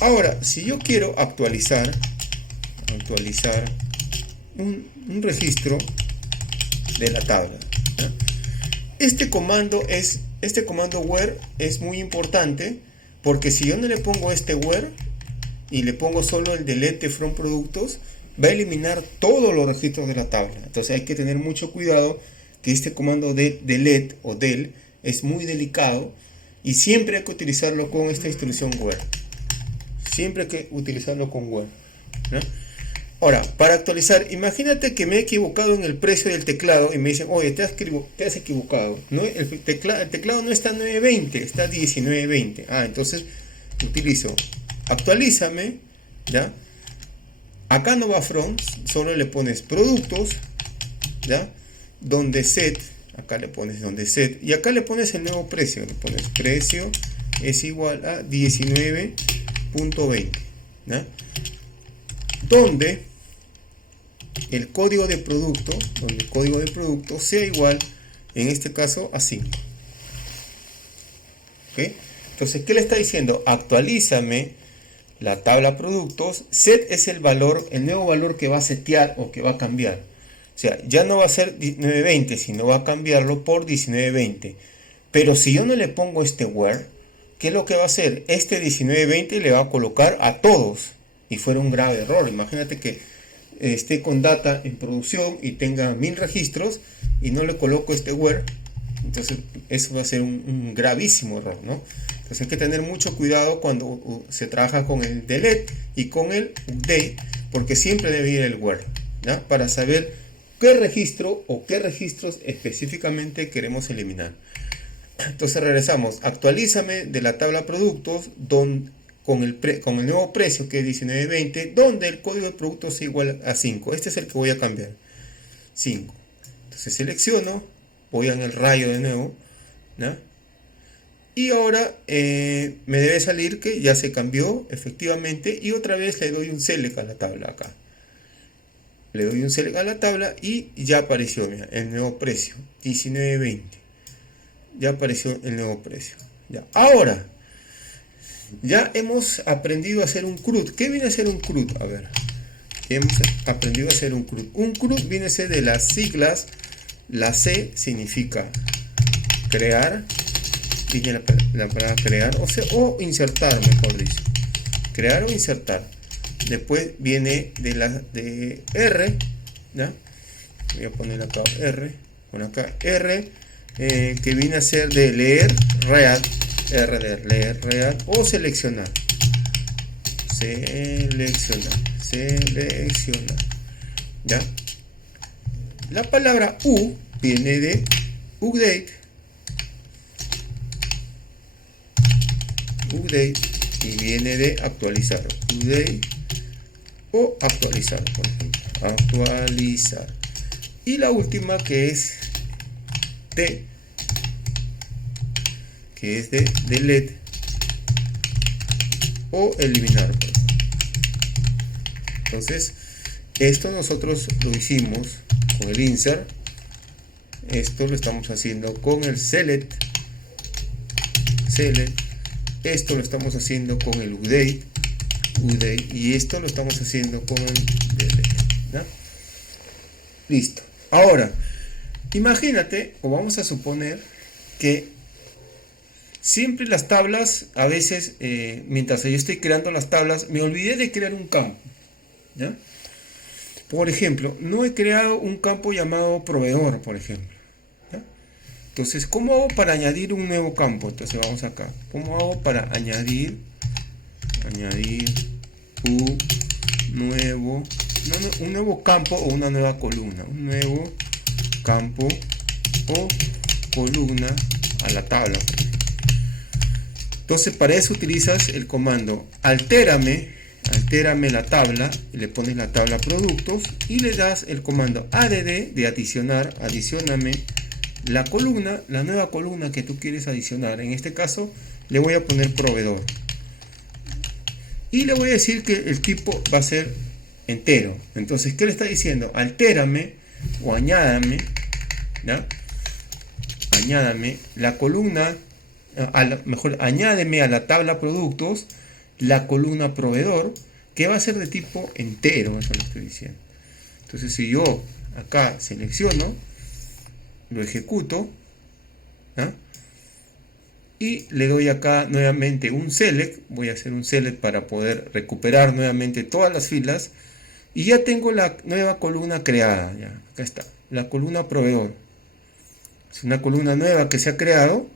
Ahora, si yo quiero actualizar un registro de la tabla, ¿ya? Este comando where es muy importante, porque si yo no le pongo este where y le pongo solo el delete from productos, va a eliminar todos los registros de la tabla. Entonces hay que tener mucho cuidado, que este comando de delete o del es muy delicado y siempre hay que utilizarlo con esta instrucción where. Siempre hay que utilizarlo con where, ¿no? Ahora, para actualizar, imagínate que me he equivocado en el precio del teclado y me dicen, oye, te has equivocado, ¿no? El teclado no está 920, está 1920. Entonces utilizo actualízame, ¿ya? Acá no va from, solo le pones productos, ¿ya? Donde set, acá le pones donde set, y acá le pones el nuevo precio, le pones precio es igual a 19.20, ¿ya? Donde el código de producto, sea igual, en este caso, a 5. ¿ok? Entonces, ¿qué le está diciendo? Actualízame la tabla productos. Set es el valor, el nuevo valor que va a setear o que va a cambiar. O sea, ya no va a ser 1920, sino va a cambiarlo por 1920. Pero si yo no le pongo este where, ¿qué es lo que va a hacer? Este 1920 le va a colocar a todos. Y fuera un grave error. Imagínate que esté con data en producción y tenga 1000 registros y no le coloco este where. Entonces eso va a ser un gravísimo error, ¿no? Entonces hay que tener mucho cuidado cuando se trabaja con el delete y con el update, porque siempre debe ir el where, ¿ya? Para saber qué registro o qué registros específicamente queremos eliminar. Entonces regresamos, actualízame de la tabla productos con el nuevo precio que es 19.20, donde el código de producto es igual a 5. Este es el que voy a cambiar, 5. Entonces selecciono, voy en el rayo de nuevo, ¿no? Y ahora me debe salir que ya se cambió efectivamente, y otra vez le doy un select a la tabla acá. Le doy un select a la tabla y ya apareció, mira, el nuevo precio, 19.20. Ya apareció el nuevo precio. Ya. Ahora, ya hemos aprendido a hacer un CRUD. ¿Qué viene a ser un CRUD? A ver, hemos aprendido a hacer un CRUD. Un CRUD viene a ser de las siglas. La C significa crear, viene la palabra crear, o insertar, mejor dicho. Crear o insertar. Después viene de R, ¿ya? Voy a poner acá R, con acá R, que viene a ser de leer, read, R de leer, read, o seleccionar. Seleccionar, ¿ya? La palabra U viene de update, y viene de actualizar, update o actualizar, por ejemplo, actualizar. Y la última que es de delete o eliminar. Entonces esto nosotros lo hicimos con el insert, esto lo estamos haciendo con el select, esto lo estamos haciendo con el update, y esto lo estamos haciendo con el delete, ¿no? Listo. Ahora imagínate, o vamos a suponer que siempre las tablas, a veces mientras yo estoy creando las tablas, me olvidé de crear un campo, ¿ya? Por ejemplo, no he creado un campo llamado proveedor, por ejemplo, ¿ya? Entonces, ¿cómo hago para añadir un nuevo campo? Entonces vamos acá, ¿cómo hago para añadir un nuevo campo o una nueva columna? Un nuevo campo o columna a la tabla. Entonces para eso utilizas el comando altérame la tabla, y le pones la tabla productos y le das el comando add de adicionar, adicioname la columna, la nueva columna que tú quieres adicionar. En este caso le voy a poner proveedor y le voy a decir que el tipo va a ser entero. Entonces, ¿qué le está diciendo? Altérame o añádame, ¿ya? Añádame la columna, mejor añádeme a la tabla productos la columna proveedor, que va a ser de tipo entero. Eso lo estoy diciendo. Entonces, si yo acá selecciono, lo ejecuto, ¿ya? Y le doy acá nuevamente un select, voy a hacer un select para poder recuperar nuevamente todas las filas, y ya tengo la nueva columna creada. Ya, acá está, la columna proveedor. Es una columna nueva que se ha creado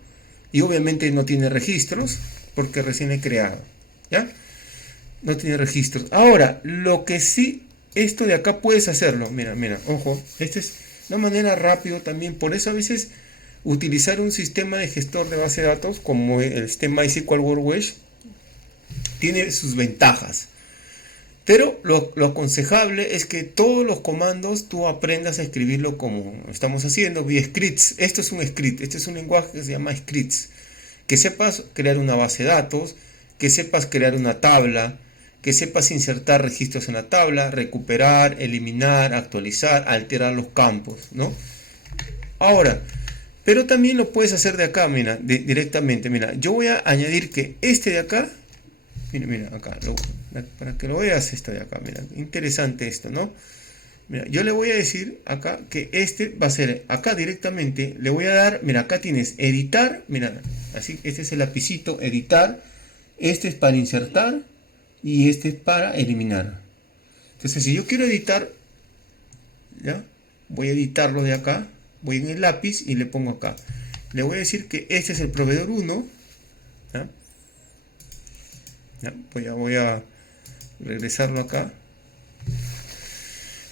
y obviamente no tiene registros porque recién he creado, ¿ya? No tiene registros. Ahora, lo que sí, esto de acá puedes hacerlo. Mira, ojo, esta es una manera rápido también. Por eso a veces utilizar un sistema de gestor de base de datos como el sistema MySQL WordWesh tiene sus ventajas. Pero lo aconsejable es que todos los comandos tú aprendas a escribirlo como estamos haciendo, vía scripts. Esto es un script, este es un lenguaje que se llama scripts. Que sepas crear una base de datos, que sepas crear una tabla, que sepas insertar registros en la tabla, recuperar, eliminar, actualizar, alterar los campos, ¿no? Ahora, Pero también lo puedes hacer de acá, mira, directamente. Mira, yo voy a añadir que este de acá, mira, acá, para que lo veas esto de acá, mira, interesante esto, ¿no? Mira, yo le voy a decir acá que este va a ser acá directamente, le voy a dar, mira, acá tienes editar, mira, así, este es el lapicito, editar, este es para insertar y este es para eliminar. Entonces, si yo quiero editar, ¿ya? Voy a editarlo de acá, voy en el lápiz y le pongo acá. Le voy a decir que este es el proveedor 1, ¿ya? ¿Ya? Voy a regresarlo acá.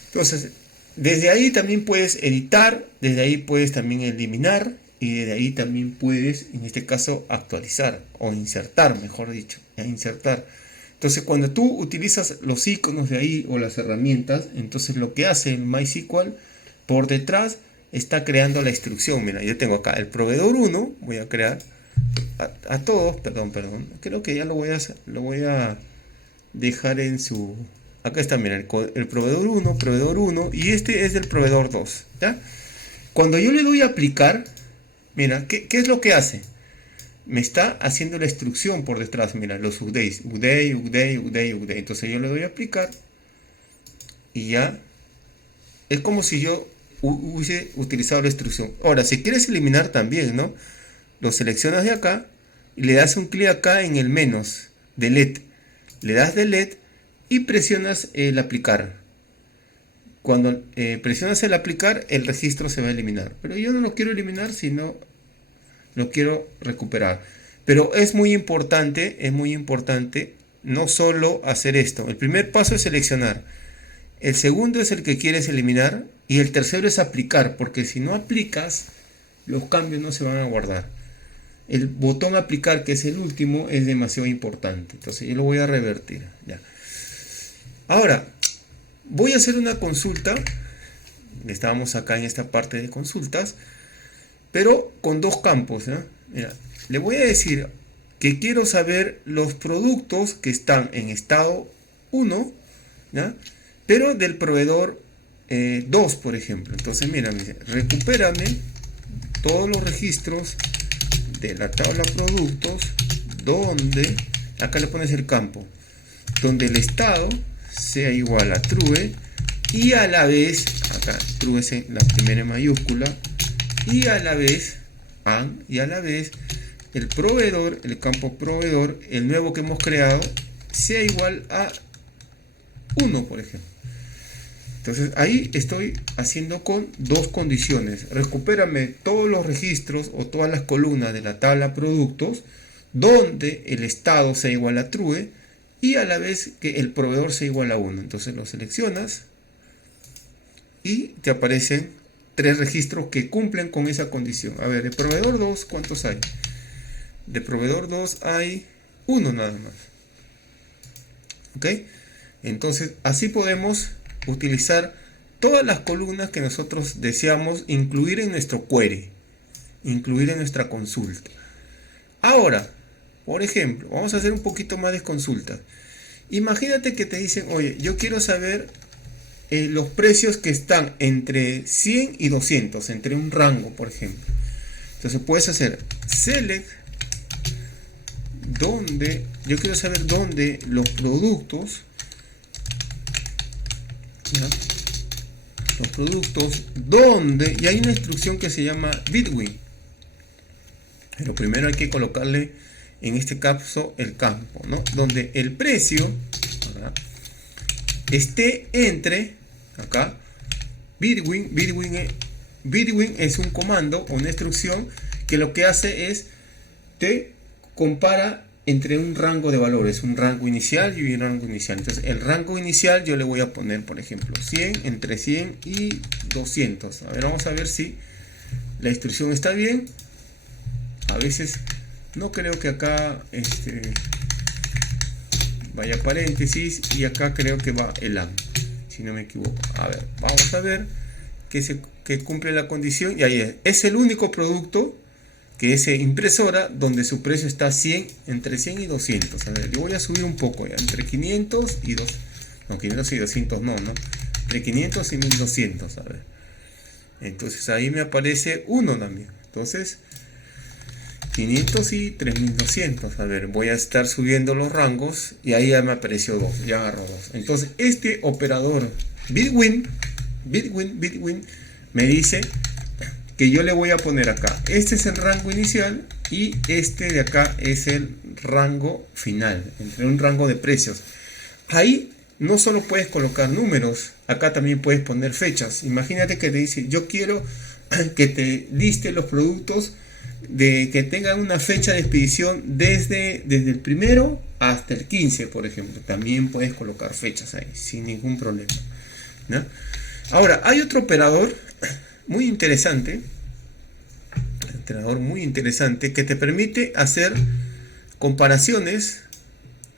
Entonces, desde ahí también puedes editar, desde ahí puedes también eliminar y desde ahí también puedes, en este caso, actualizar o insertar, mejor dicho, insertar. Entonces, cuando tú utilizas los iconos de ahí o las herramientas, entonces lo que hace el MySQL por detrás está creando la instrucción. Mira, yo tengo acá el proveedor 1, voy a crear a todos, perdón, creo que ya lo voy a dejar en su... Acá está, mira, el proveedor 1, y este es del proveedor 2, ¿ya? Cuando yo le doy a aplicar, mira, ¿qué es lo que hace? Me está haciendo la instrucción por detrás, mira, los updates, update. Entonces yo le doy a aplicar y ya es como si yo hubiese utilizado la instrucción. Ahora, si quieres eliminar también, ¿no? Lo seleccionas de acá y le das un clic acá en el menos, delete. Le das delete y presionas el aplicar. Cuando presionas el aplicar, el registro se va a eliminar. Pero yo no lo quiero eliminar, sino lo quiero recuperar. Pero es muy importante no solo hacer esto. El primer paso es seleccionar. El segundo es el que quieres eliminar. Y el tercero es aplicar. Porque si no aplicas, los cambios no se van a guardar. El botón aplicar, que es el último, es demasiado importante. Entonces yo lo voy a revertir. Ya. Ahora, voy a hacer una consulta. Estábamos acá en esta parte de consultas. Pero con dos campos, ¿no? Mira, le voy a decir que quiero saber los productos que están en estado 1, ¿no? Pero del proveedor 2, por ejemplo. Entonces, mira, recupérame todos los registros de la tabla productos donde, acá le pones el campo, donde el estado sea igual a true y a la vez, acá true es en la primera en mayúscula, y a la vez el proveedor, el campo proveedor, el nuevo que hemos creado, sea igual a 1, por ejemplo. Entonces ahí estoy haciendo con dos condiciones. Recupérame todos los registros o todas las columnas de la tabla productos donde el estado sea igual a true y a la vez que el proveedor sea igual a 1. Entonces lo seleccionas y te aparecen 3 registros que cumplen con esa condición. A ver, de proveedor 2, ¿cuántos hay? De proveedor 2 hay 1 nada más. ¿Ok? Entonces así podemos utilizar todas las columnas que nosotros deseamos incluir en nuestro query, incluir en nuestra consulta. Ahora, por ejemplo, vamos a hacer un poquito más de consultas. Imagínate que te dicen, oye, yo quiero saber los precios que están entre 100 y 200, entre un rango, por ejemplo. Entonces puedes hacer select, donde yo quiero saber dónde los productos, ¿ya? Los productos donde, y hay una instrucción que se llama between, pero primero hay que colocarle en este caso el campo, ¿no? Donde el precio, ¿verdad?, esté entre acá between es un comando o una instrucción que lo que hace es te compara entre un rango de valores, un rango inicial y un rango inicial. Entonces el rango inicial yo le voy a poner, por ejemplo, 100, entre 100 y 200. A ver, vamos a ver si la instrucción está bien. A veces no creo que acá vaya paréntesis y acá creo que va el AM, si no me equivoco. A ver, vamos a ver que cumple la condición y ahí es el único producto que es impresora donde su precio está 100, entre 100 y 200. A ver, yo voy a subir un poco ya, entre 500 y 2, no, 500 y 200 no, entre 500 y 1200. A ver, entonces ahí me aparece 1 también. Entonces 500 y 3200. A ver, voy a estar subiendo los rangos y ahí ya me apareció 2, ya agarró 2. Entonces este operador Bitwin me dice que yo le voy a poner acá, este es el rango inicial y este de acá es el rango final, entre un rango de precios. Ahí no solo puedes colocar números, acá también puedes poner fechas. Imagínate que te dice, yo quiero que te liste los productos de que tengan una fecha de expedición desde el primero hasta el 15, por ejemplo. También puedes colocar fechas ahí sin ningún problema, ¿no? Ahora, hay otro operador muy interesante, que te permite hacer comparaciones,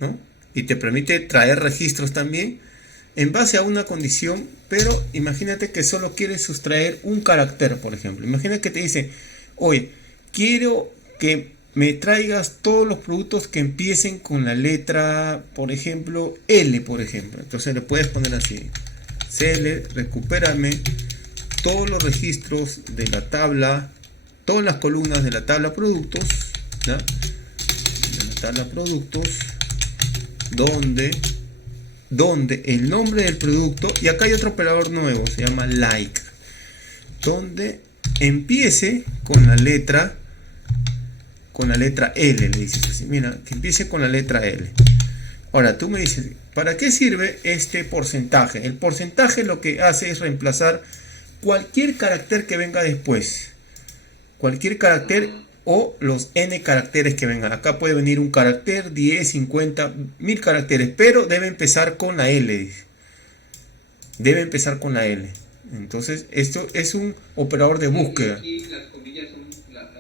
¿no? Y te permite traer registros también en base a una condición, pero imagínate que solo quieres sustraer un carácter, por ejemplo. Imagina que te dice, oye, quiero que me traigas todos los productos que empiecen con la letra, por ejemplo, L, por ejemplo. Entonces le puedes poner así, CL, recupérame todos los registros de la tabla, todas las columnas de la tabla productos, ¿no? De la tabla productos, donde el nombre del producto, y acá hay otro operador nuevo, se llama like, donde empiece con la letra L, le dices así, mira, que empiece con la letra L. Ahora tú me dices, ¿para qué sirve este porcentaje? El porcentaje lo que hace es reemplazar cualquier carácter que venga después, cualquier carácter o los n caracteres que vengan. Acá puede venir un carácter, 10, 50, 1000 caracteres, pero debe empezar con la L. Debe empezar con la L. Entonces, esto es un operador de búsqueda. Y aquí las comillas son las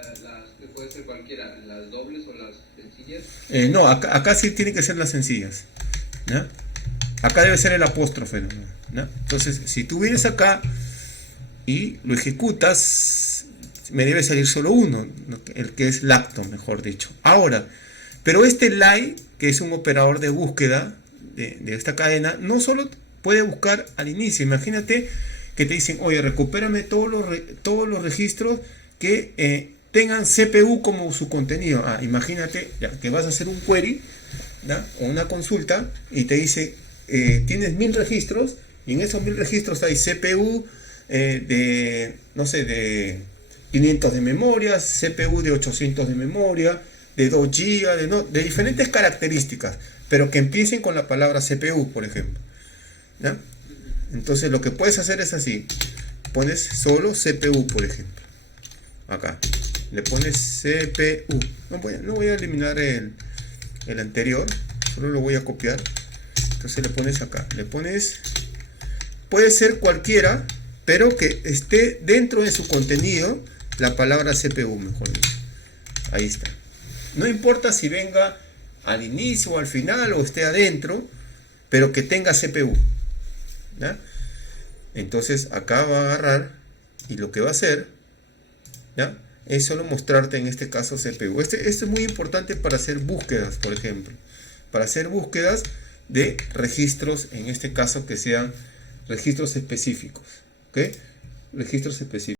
que puede ser cualquiera, las dobles o las sencillas. No, acá sí tienen que ser las sencillas, ¿no? Acá debe ser el apóstrofe, ¿no? Entonces, si tú vienes acá y lo ejecutas, me debe salir solo uno, el que es lacto, mejor dicho. Ahora, pero este lie, que es un operador de búsqueda de esta cadena, no solo puede buscar al inicio. Imagínate que te dicen, oye, recupérame todos los registros que tengan CPU como su contenido. Imagínate ya, que vas a hacer un query, ¿no? O una consulta y te dice, tienes 1000 registros y en esos 1000 registros hay CPU no sé, de 500 de memoria, CPU de 800 de memoria, de 2 GB, de diferentes características, pero que empiecen con la palabra CPU, por ejemplo, ¿no? Entonces lo que puedes hacer es así, pones solo CPU, por ejemplo, acá, le pones CPU, no voy a eliminar el anterior, solo lo voy a copiar, entonces le pones acá, puede ser cualquiera, pero que esté dentro de su contenido la palabra CPU, mejor dicho. Ahí está. No importa si venga al inicio o al final o esté adentro, pero que tenga CPU, ¿ya? Entonces acá va a agarrar y lo que va a hacer, ¿ya?, es solo mostrarte en este caso CPU. Esto es muy importante para hacer búsquedas, por ejemplo. Para hacer búsquedas de registros, en este caso que sean registros específicos. ¿Ok? Registros específicos.